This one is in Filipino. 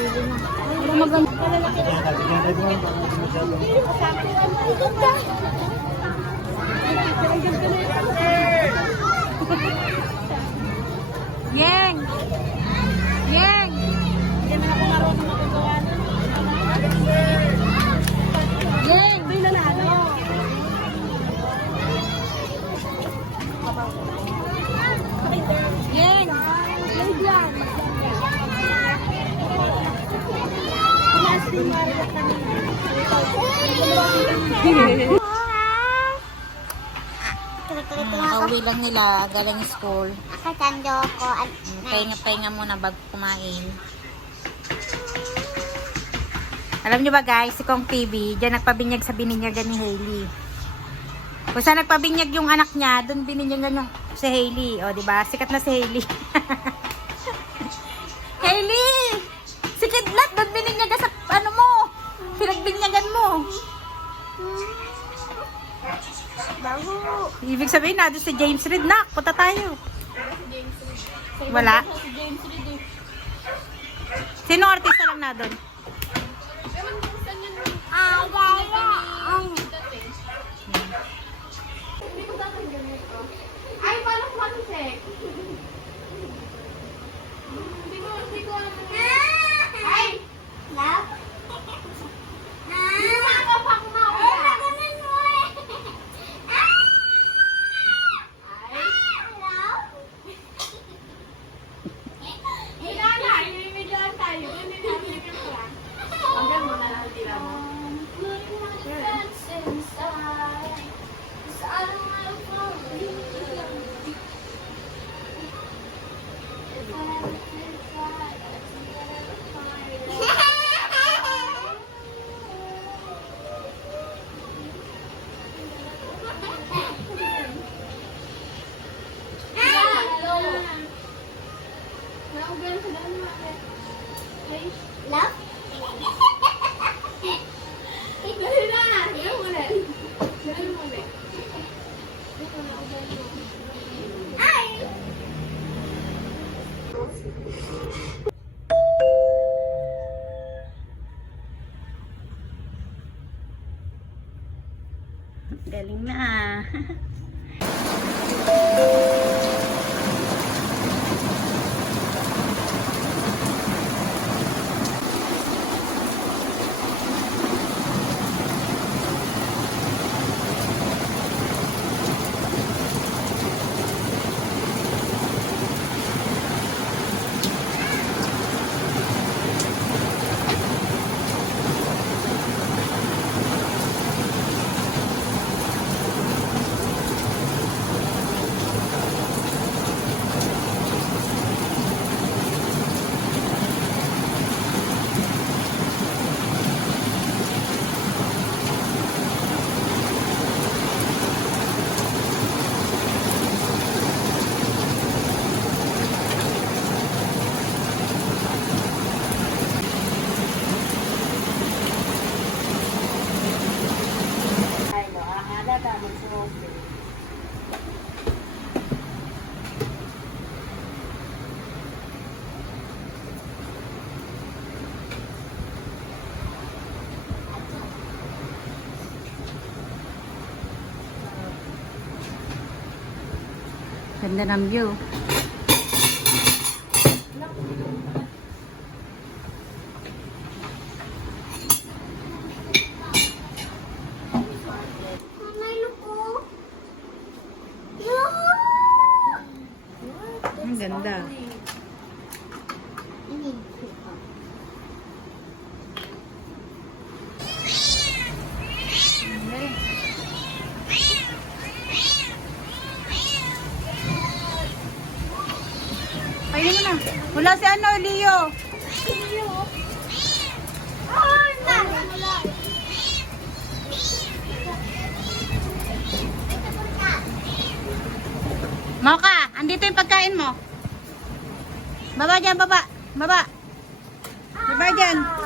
Pero maganda. Yeng! Yeng! Hindi naman ako marunong matutuwa. Yeng! May nanalo. Yeng! Yeng lang. Pauwi lang nila, galing school. Katando ko. Pahinga-pahinga muna bago kumain. Alam nyo ba guys, si Kong TV, dyan nagpabinyag sa bininyagan ni Hailey. Kung saan nagpabinyag yung anak niya, doon bininyagan yung si Hailey. O, diba? Sikat na si Hailey. Hailey! Si Kidlat, doon bininyagan sa, ano mo? Pinagbinyagan mo. Bago. Ibig sabihin na, doon si James Reid na. Punta tayo. Wala? Sino artista lang na doon? Ay, paano mag-check? Hindi ko ano. Ay! Love? Hindi ko makapak na ako. Ay, maganan mo eh. Ay! Love? Ilana, imimidyan tayo. Hindi natin yung plan. Hanggang mo na lang tira mo. Love? Dali na! Dali mo na! Dali mo na! Ay! Galing na. Ganda ng view. Ang ganda. Ayun mo na. Wala si ano, Leo. Mocha, andito yung pagkain mo. Baba dyan, baba. Baba. Baba dyan.